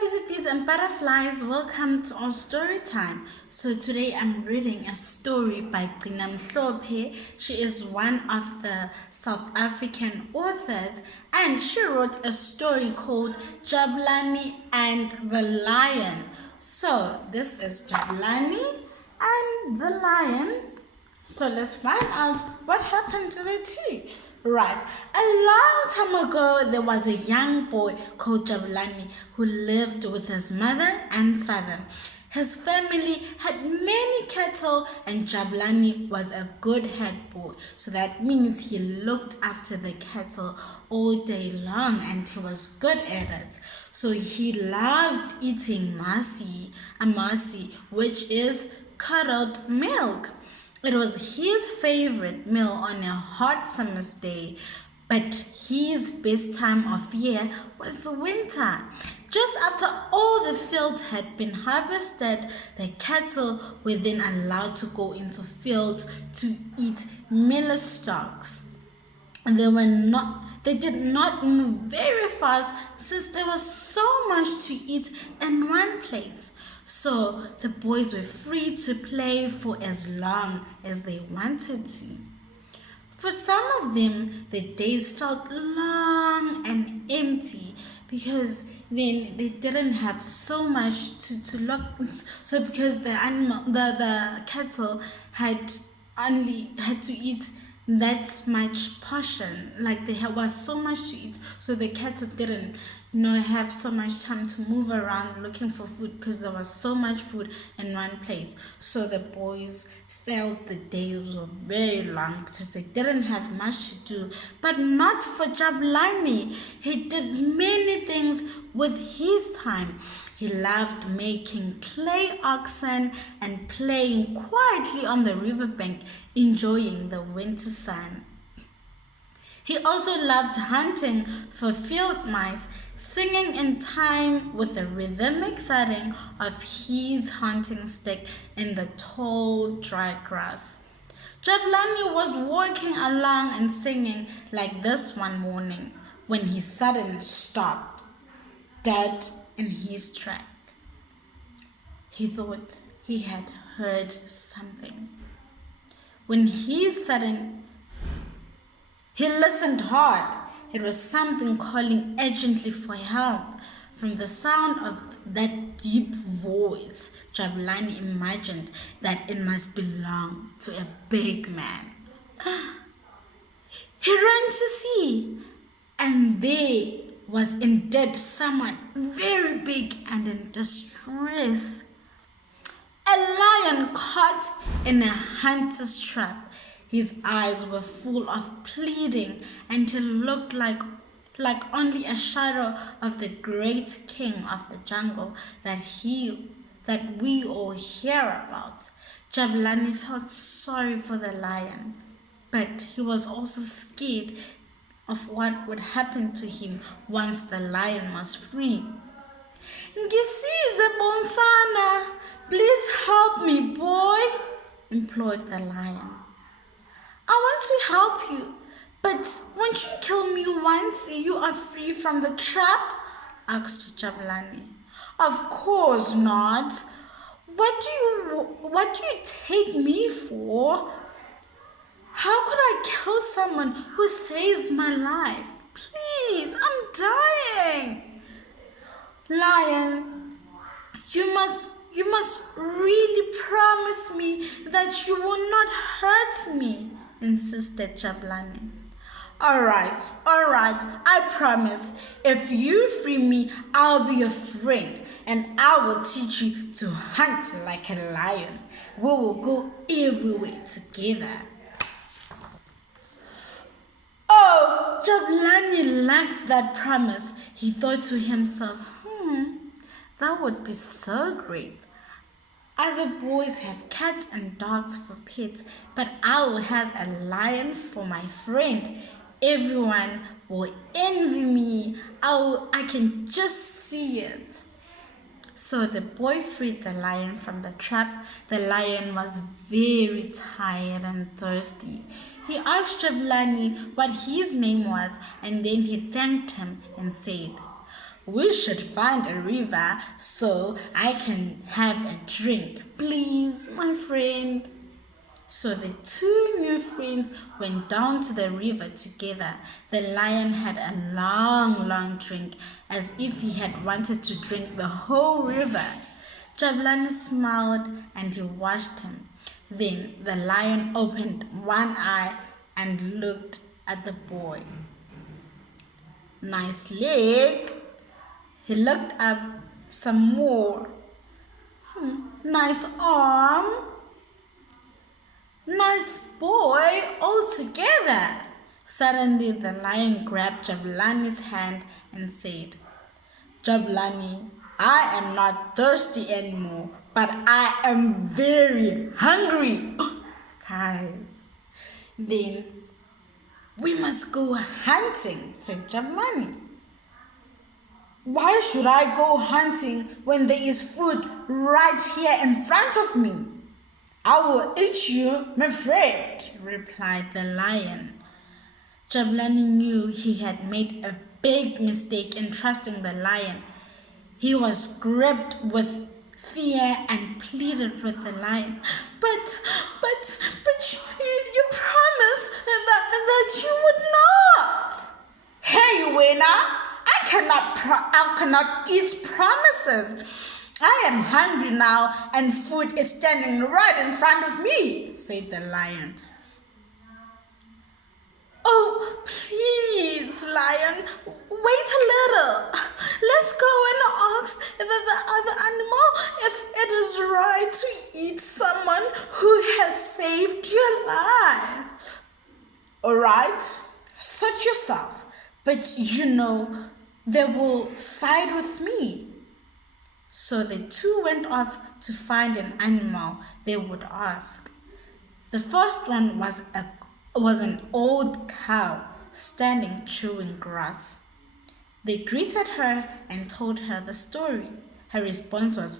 Busy bees and butterflies, welcome to our story time. So today I'm reading a story by Gcina Mhlophe. She is one of the South African authors and she wrote a story called Jabulani and the Lion. So this is Jabulani and the Lion. So let's find out what happened to the two. Right, a long time ago, there was a young boy called Jabulani who lived with his mother and father. His family had many cattle and Jabulani was a good head boy. So that means he looked after the cattle all day long and he was good at it. So he loved eating amasi, which is curdled milk. It was his favorite meal on a hot summer's day, but his best time of year was winter. Just after all the fields had been harvested, the cattle were then allowed to go into fields to eat millet stalks. And they did not move very fast since there was so much to eat in one place. So the boys were free to play for as long as they wanted to. For some of them, the days felt long and empty because then they didn't have so much to look. So because the cattle had only had to eat that much portion, like was so much to eat, so the cattle didn't have so much time to move around looking for food because there was so much food in one place. So the boys felt the days were very long because they didn't have much to do. But not for Jabulani. He did many things with his time. He loved making clay oxen and playing quietly on the riverbank, enjoying the winter sun. He also loved hunting for field mice, singing in time with the rhythmic thudding of his hunting stick in the tall, dry grass. Jabulani was walking along and singing like this one morning when he suddenly stopped, dead in his track. He thought he had heard something. When he listened hard. It was something calling urgently for help. From the sound of that deep voice, Jabulani imagined that it must belong to a big man. He ran to see, and there was indeed someone very big and in distress. A lion caught in a hunter's trap. His eyes were full of pleading and he looked like only a shadow of the great king of the jungle that we all hear about. Jabulani felt sorry for the lion, but he was also scared of what would happen to him once the lion was free. Ngisize bomfana, please help me, boy, implored the lion. I want to help you, but won't you kill me once you are free from the trap? Asked Jabulani. Of course not. What do you take me for? How could I kill someone who saves my life? Please, I'm dying. Lion, you must really promise me that you will not hurt me, insisted Jabulani. All right, I promise. If you free me, I'll be your friend and I will teach you to hunt like a lion. We will go everywhere together. Oh, Jabulani liked that promise. He thought to himself, that would be so great. Other boys have cats and dogs for pets, but I will have a lion for my friend. Everyone will envy me. I can just see it. So the boy freed the lion from the trap. The lion was very tired and thirsty. He asked Jabulani what his name was, and then he thanked him and said, We should find a river so I can have a drink. Please, my friend. So the two new friends went down to the river together. The lion had a long drink, as if he had wanted to drink the whole river. Jabulani smiled and he watched him. Then the lion opened one eye and looked at the boy. Nice leg. He looked up some more. Nice arm. Nice boy altogether. Suddenly the lion grabbed Jabulani's hand and said, Jabulani, I am not thirsty anymore, but I am very hungry. Guys, then we must go hunting, said Jabulani. Why should I go hunting when there is food right here in front of me? I will eat you, my friend, replied the lion. Jabulani knew he had made a big mistake in trusting the lion. He was gripped with fear and pleaded with the lion. But you promised that you would not. Hey, winner, I cannot eat promises. I am hungry now and food is standing right in front of me, said the lion. Oh, please, lion, wait a little. Let's go and ask the other animal if it is right to eat someone who has saved your life. All right, suit yourself, but they will side with me. So the two went off to find an animal they would ask. The first one was an old cow standing chewing grass. They greeted her and told her the story. Her response was,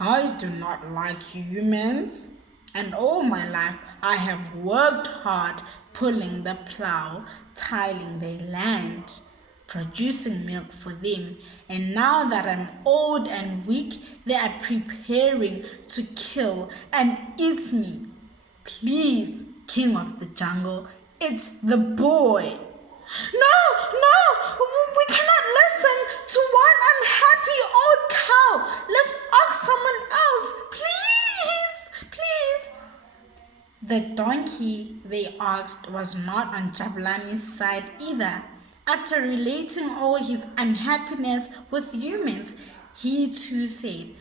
I do not like humans, and all my life I have worked hard pulling the plow, tilling their land, producing milk for them, and now that I'm old and weak, they are preparing to kill and eat me. Please, King of the Jungle, it's the boy. No, we cannot listen to one unhappy old cow. Let's ask someone else, please. The donkey they asked was not on Jabulani's side either. After relating all his unhappiness with humans, he too said,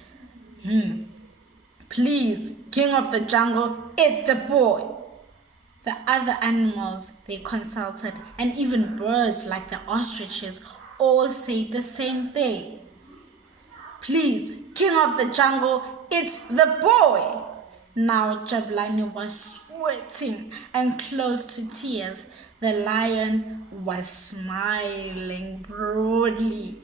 Please, King of the Jungle, eat the boy. The other animals they consulted, and even birds like the ostriches, all said the same thing. Please, King of the Jungle, it's the boy. Now Jabulani was sweating and close to tears. The lion was smiling broadly.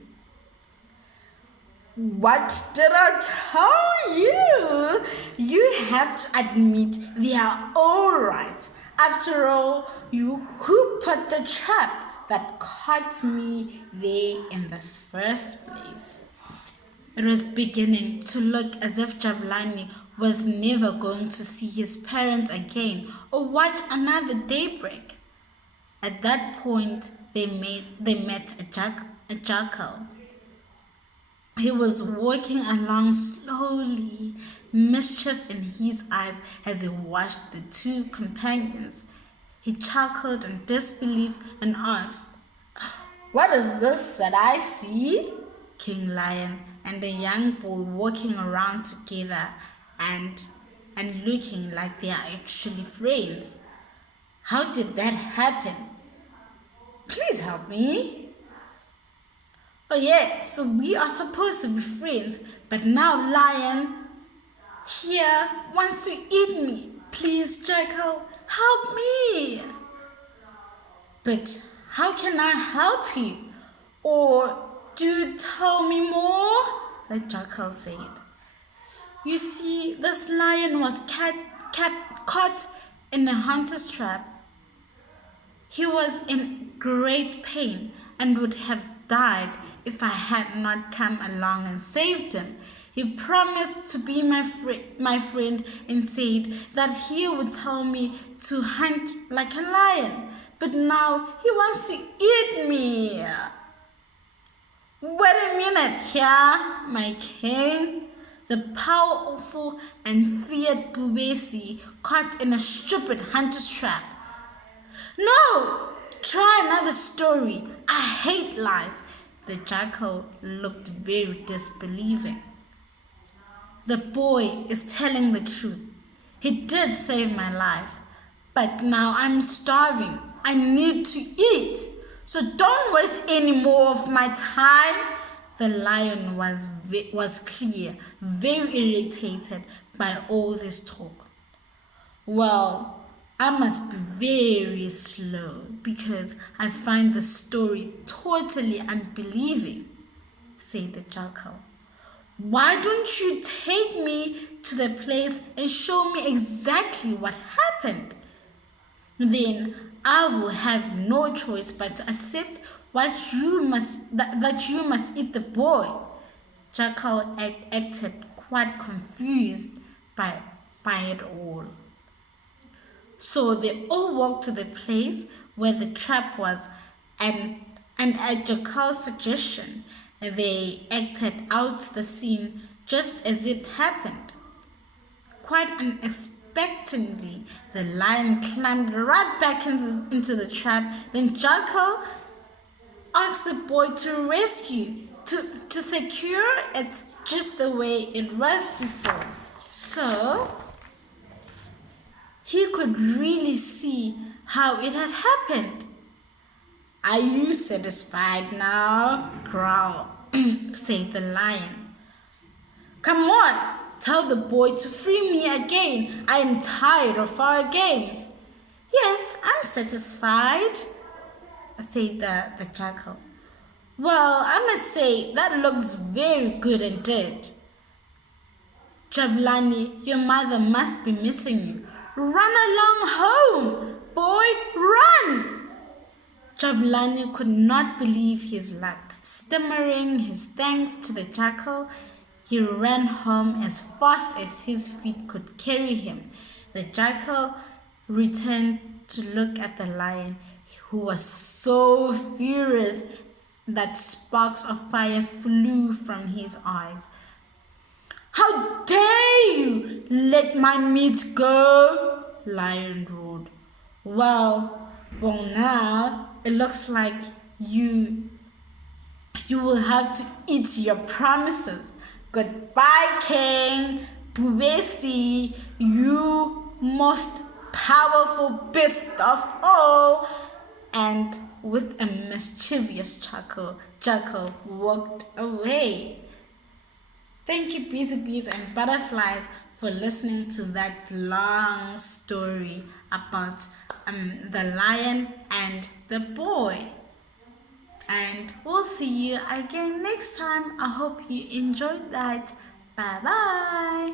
What did I tell you? You have to admit they are all right. After all, who put the trap that caught me there in the first place? It was beginning to look as if Jabulani was never going to see his parents again or watch another daybreak. At that point, they met a jackal. He was walking along slowly, mischief in his eyes as he watched the two companions. He chuckled in disbelief and asked, What is this that I see? King Lion and the young boy walking around together and looking like they are actually friends. How did that happen? Please help me. Oh yeah, so we are supposed to be friends, but now Lion here wants to eat me. Please, Jackal, help me. But how can I help you? Or do tell me more, the jackal said. You see, this lion was caught in a hunter's trap. He was in great pain. and would have died if I had not come along and saved him. He promised to be my friend and said that he would tell me to hunt like a lion. But now he wants to eat me. Wait a minute here, my king. The powerful and feared Bubesi caught in a stupid hunter's trap. No! Try another story. I hate lies. The jackal looked very disbelieving. The boy is telling the truth. He did save my life, but now I'm starving. I need to eat. So don't waste any more of my time. The lion was clear, very irritated by all this talk. Well, I must be very slow because I find the story totally unbelieving, said the jackal. Why don't you take me to the place and show me exactly what happened? Then I will have no choice but to accept that you must eat the boy. Jackal acted quite confused by it all. So they all walked to the place where the trap was, and at Jackal's suggestion, they acted out the scene just as it happened. Quite unexpectedly, the lion climbed right back into the trap. Then Jackal asked the boy to secure it just the way it was before. So he could really see how it had happened. Are you satisfied now? Growled, said the lion. Come on, tell the boy to free me again. I am tired of our games. Yes, I'm satisfied, said the jackal. Well, I must say that looks very good indeed. Jabulani, your mother must be missing you. Run along home, boy, run! Jabulani could not believe his luck. Stammering his thanks to the jackal, he ran home as fast as his feet could carry him. The jackal returned to look at the lion, who was so furious that sparks of fire flew from his eyes. How dare you let my meat go? Lion roared. Well, now it looks like you will have to eat your promises. Goodbye, King Bubesi, you most powerful beast of all. And with a mischievous chuckle, Jackal walked away. Thank you, bees and butterflies, for listening to that long story about the lion and the boy. And we'll see you again next time. I hope you enjoyed that. Bye bye.